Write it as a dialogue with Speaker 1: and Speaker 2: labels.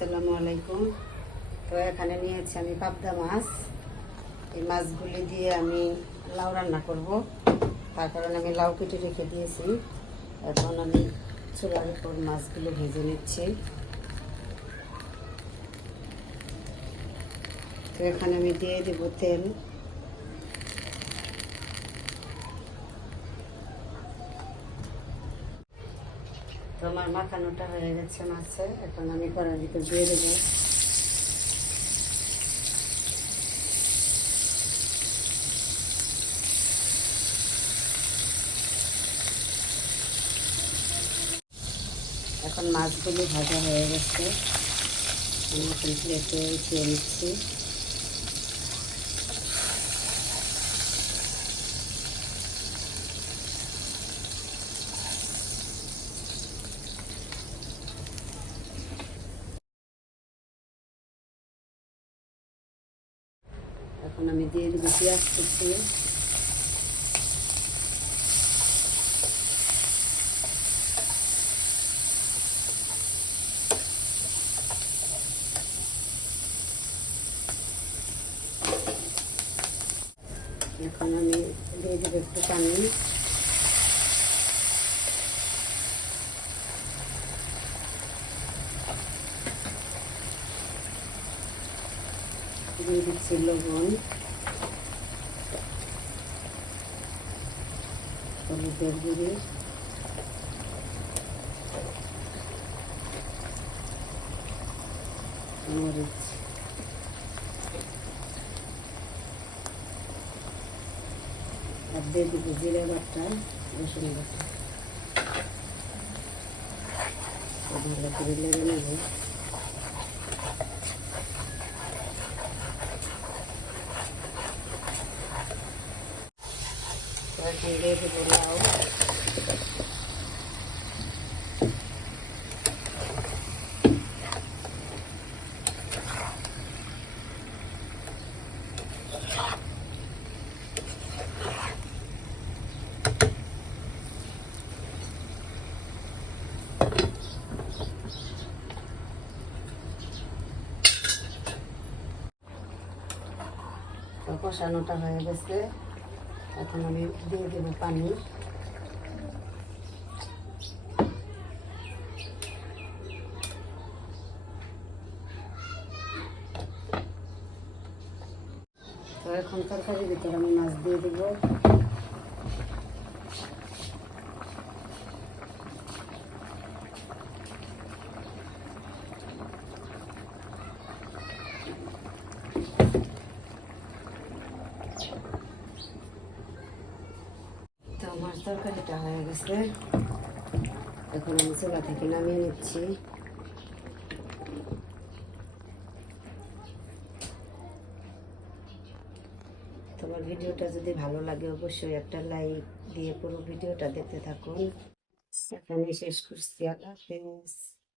Speaker 1: আসসালামু আলাইকুম। তো এখানে নিয়েছি আমি পাবদা মাছ। এই মাছগুলি দিয়ে আমি লাউ রান্না করব। তার কারণে আমি লাউ কেটে রেখে দিয়েছি। এখন আমি চুলার উপর মাছগুলো ভেজে নিচ্ছি। তো এখানে আমি দিয়ে দেবো তেল। তো আমার মাখানোটা হয়ে গেছে মাছে, এখন আমি কড়ার ভিতর দিয়ে দেবো। এখন মাছগুলি ভাজা হয়ে গেছে। আমি এখন প্লেটে উঠিয়ে নিচ্ছি। এখন আমি দিয়ে দেবো পেঁয়াজ কুচি এখন আমি দিয়ে দেবো একটু পানি। দিয়ে দিচ্ছি লবণ। হলুদের গুঁড়ি। মরিচ। আর দিয়ে দিব জিরে বাটা, রসুন বাটা। ভালো করে লেগে নেব। এখন দিয়ে দেবো লাউ তো কষানোটা হয়ে গেছে এখন আমি দিয়ে দেব পানি। তো এখন তরকারির ভিতরে আমি মাছ দিয়ে দেবো তো আমার তরকারিটা হয়ে গেছে। এখন আমি চোলা থেকে নামিয়ে নিচ্ছি। তোমার ভিডিওটা যদি ভালো লাগে, অবশ্যই একটা লাইক দিয়ে পুরো ভিডিওটা দেখতে থাকুন। এখানে শেষ করছি। আল্লাহ হাফেজ।